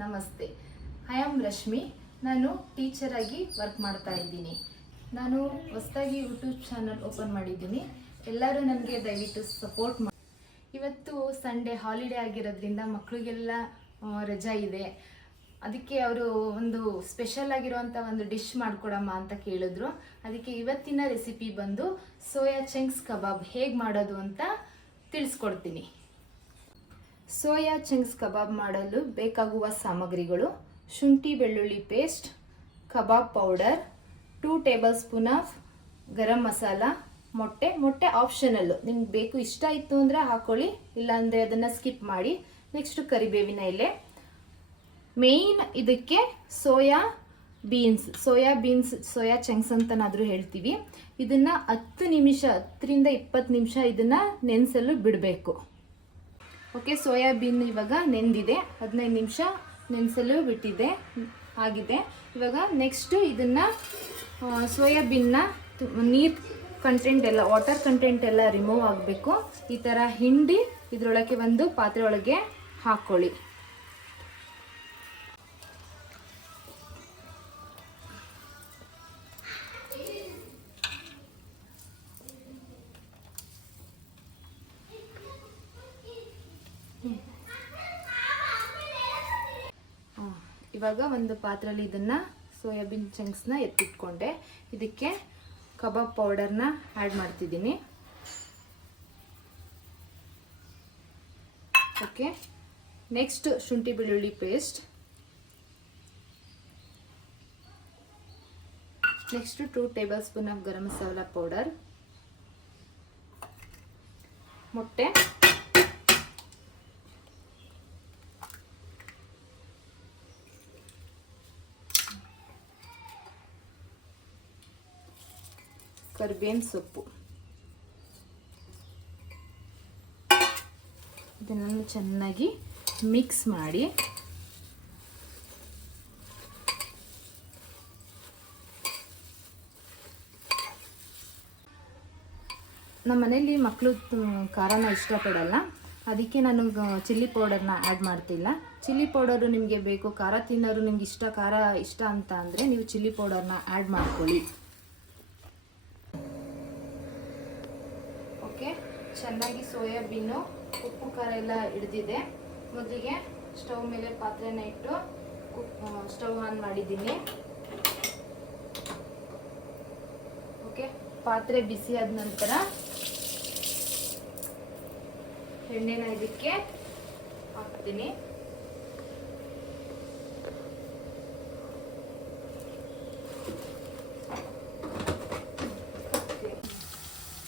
ನಮಸ್ತೆ. I am Rashmi. ನಾನು teacher ಆಗಿ ವರ್ಕ್ ಮಾಡ್ತಾ ಇದ್ದೀನಿ. ನಾನು ಹೊಸದಾಗಿ ಯೂಟ್ಯೂಬ್ ಚಾನಲ್ ಓಪನ್ ಮಾಡಿದ್ದೀನಿ. ಎಲ್ಲರೂ ನನಗೆ ದಯವಿಟ್ಟು ಸಪೋರ್ಟ್ ಮಾಡಿ. ಇವತ್ತು ಸಂಡೇ ಹಾಲಿಡೇ ಆಗಿರೋದ್ರಿಂದ ಮಕ್ಕಳಿಗೆಲ್ಲ ರಜಾ ಇದೆ. ಅದಕ್ಕೆ ಅವರು ಒಂದು ಸ್ಪೆಷಲ್ ಆಗಿರುವಂಥ ಒಂದು ಡಿಶ್ ಮಾಡಿಕೊಡಮ್ಮ ಅಂತ ಕೇಳಿದ್ರು. ಅದಕ್ಕೆ ಇವತ್ತಿನ ರೆಸಿಪಿ ಬಂದು ಸೋಯಾ ಚಂಕ್ಸ್ ಕಬಾಬ್ ಹೇಗೆ ಮಾಡೋದು ಅಂತ ತಿಳಿಸ್ಕೊಡ್ತೀನಿ. ಸೋಯಾ ಚಂಕ್ಸ್ ಕಬಾಬ್ ಮಾಡಲು ಬೇಕಾಗುವ ಸಾಮಗ್ರಿಗಳು: ಶುಂಠಿ ಬೆಳ್ಳುಳ್ಳಿ paste, kebab powder, 2 tablespoon of garam masala, ಮೊಟ್ಟೆ ಆಪ್ಷನಲ್ಲು, ನಿಮ್ಗೆ ಬೇಕು ಇಷ್ಟ ಇತ್ತು ಅಂದರೆ ಹಾಕೊಳ್ಳಿ, ಇಲ್ಲಾಂದರೆ ಅದನ್ನು ಸ್ಕಿಪ್ ಮಾಡಿ. ನೆಕ್ಸ್ಟು ಕರಿಬೇವಿನ ಎಲೆ. ಮೇಯ್ನ್ ಇದಕ್ಕೆ ಸೋಯಾ ಬೀನ್ಸ್ ಸೋಯಾ ಚಂಕ್ಸ್ ಅಂತನಾದರೂ ಹೇಳ್ತೀವಿ. ಇದನ್ನು 10ರಿಂದ 20 ನಿಮಿಷ ಇದನ್ನು ನೆನೆಸಲು ಬಿಡಬೇಕು. ಓಕೆ, ಸೋಯಾಬೀನ್ ಇವಾಗ ನೆಂದಿದೆ, 15 ನಿಮಿಷ ನೆನೆಸಲು ಬಿಟ್ಟಿದೆ ಆಗಿದೆ. ಇವಾಗ ನೆಕ್ಸ್ಟು ಇದನ್ನು ಸೋಯಾಬೀನ್ನ ನೀರು ಕಂಟೆಂಟ್ ಎಲ್ಲ, ವಾಟರ್ ಕಂಟೆಂಟ್ ಎಲ್ಲ ರಿಮೂವ್ ಆಗಬೇಕು. ಈ ಥರ ಹಿಂಡಿ ಇದರೊಳಗೆ ಒಂದು ಪಾತ್ರೆ ಒಳಗೆ ಹಾಕ್ಕೊಳ್ಳಿ. ಇವಾಗ ಒಂದು ಪಾತ್ರೆಯಲ್ಲಿ ಇದನ್ನು ಸೋಯಾಬೀನ್ ಚಂಕ್ಸ್ನ ಎತ್ತಿಟ್ಕೊಂಡೆ. ಇದಕ್ಕೆ ಕಬಾಬ್ ಪೌಡರ್ನ ಆ್ಯಡ್ ಮಾಡ್ತಿದ್ದೀನಿ. ಓಕೆ, ನೆಕ್ಸ್ಟ್ ಶುಂಠಿ ಬೆಳ್ಳುಳ್ಳಿ paste. Next 2 tablespoon of garam masala powder, ಮೊಟ್ಟೆ, ಕರಿಬೇವಿನ ಸೊಪ್ಪು. ಇದನ್ನು ಚೆನ್ನಾಗಿ ಮಿಕ್ಸ್ ಮಾಡಿ ನಮ್ಮ ಮನೇಲಿ ಮಕ್ಕಳು ಖಾರನ ಇಷ್ಟಪಡಲ್ಲ, ಅದಕ್ಕೆ ನಾನು ಚಿಲ್ಲಿ ಪೌಡರ್ನ ಆ್ಯಡ್ ಮಾಡ್ತಿಲ್ಲ. ಚಿಲ್ಲಿ ಪೌಡರು ನಿಮಗೆ ಬೇಕು, ಖಾರ ತಿನ್ನೋರು ನಿಮ್ಗೆ ಖಾರ ಇಷ್ಟ ಅಂತ ಅಂದರೆ ನೀವು ಚಿಲ್ಲಿ ಪೌಡರ್ನ ಆ್ಯಡ್ ಮಾಡ್ಕೊಳ್ಳಿ. ಓಕೆ, ಚೆನ್ನಾಗಿ ಸೋಯಾಬೀನು ಉಪ್ಪು ಖಾರ ಎಲ್ಲ ಹಿಡಿದಿದೆ. ಮೊದಲಿಗೆ ಸ್ಟವ್ ಮೇಲೆ ಪಾತ್ರೆನ ಇಟ್ಟು ಸ್ಟವ್ ಆನ್ ಮಾಡಿದ್ದೀನಿ. ಓಕೆ, ಪಾತ್ರೆ ಬಿಸಿ ಆದ ನಂತರ ಎಣ್ಣೆನ ಇದಕ್ಕೆ ಹಾಕ್ತೀನಿ.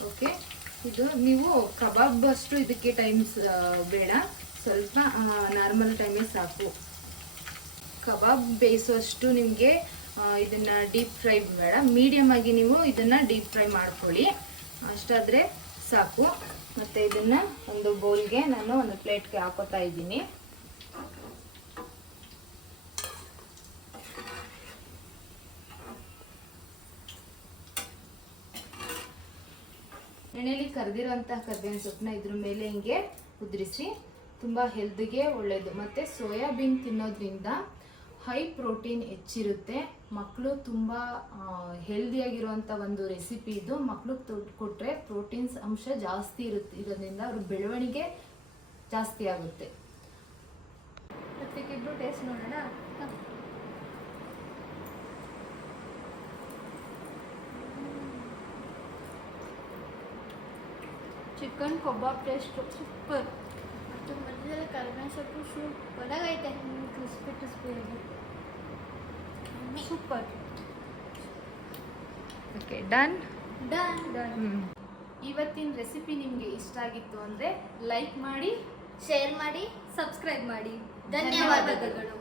ಓಕೆ, ಇದು ನೀವು ಕಬಾಬ್ ಅಷ್ಟು ಇದಕ್ಕೆ ಟೈಮ್ಸ್ ಬೇಡ, ಸ್ವಲ್ಪ ನಾರ್ಮಲ್ ಟೈಮೇ ಸಾಕು. ಕಬಾಬ್ ಬೇಯಿಸುವಷ್ಟು ನಿಮಗೆ ಇದನ್ನು ಡೀಪ್ ಫ್ರೈ ಬೇಡ, ಮೀಡಿಯಮ್ ಆಗಿ ನೀವು ಇದನ್ನು ಡೀಪ್ ಫ್ರೈ ಮಾಡ್ಕೊಳ್ಳಿ, ಅಷ್ಟಾದರೆ ಸಾಕು. ಮತ್ತು ಇದನ್ನು ಒಂದು ಬೌಲ್ಗೆ ನಾನು ಒಂದು ಪ್ಲೇಟ್ಗೆ ಹಾಕೋತಾ ಇದ್ದೀನಿ. ಎಣ್ಣೆಯಲ್ಲಿ ಕರೆದಿರೋಂತಹ ಕರಿಬೇವಿನ ಸೊಪ್ಪನ್ನ ಇದ್ರ ಮೇಲೆ ಹಿಂಗೆ ಉದುರಿಸಿ. ತುಂಬ ಹೆಲ್ತ್ಗೆ ಒಳ್ಳೆಯದು. ಮತ್ತು ಸೋಯಾಬೀನ್ ತಿನ್ನೋದ್ರಿಂದ ಹೈ ಪ್ರೋಟೀನ್ ಹೆಚ್ಚಿರುತ್ತೆ. ಮಕ್ಕಳು ತುಂಬ ಹೆಲ್ದಿಯಾಗಿರುವಂಥ ಒಂದು ರೆಸಿಪಿ ಇದು. ಮಕ್ಕಳಿಗೆ ಕೊಟ್ಟರೆ ಪ್ರೋಟೀನ್ಸ್ ಅಂಶ ಜಾಸ್ತಿ ಇರೋದ್ರಿಂದ ಅವ್ರ ಬೆಳವಣಿಗೆ ಜಾಸ್ತಿ ಆಗುತ್ತೆ. ಅದಕ್ಕಿಬ್ರು ಟೇಸ್ಟ್ ನೋಡೋಣ. ಚಿಕನ್ ಕಬಾಬ್ ಟೇಸ್ಟ್ ಸೂಪರ್. ಮತ್ತು ಮಧ್ಯದಲ್ಲಿ ಕರಿಬೇವಿನ ಸೊಪ್ಪು ಸೂಪರಾಗೈತೆ, ಕ್ರಿಸ್ಪಿ ಆಗಿ ಸೂಪರ್. Okay, done. ಇವತ್ತಿನ ರೆಸಿಪಿ ನಿಮಗೆ ಇಷ್ಟ ಆಗಿತ್ತು ಅಂದರೆ ಲೈಕ್ ಮಾಡಿ, ಶೇರ್ ಮಾಡಿ, ಸಬ್ಸ್ಕ್ರೈಬ್ ಮಾಡಿ. ಧನ್ಯವಾದಗಳು.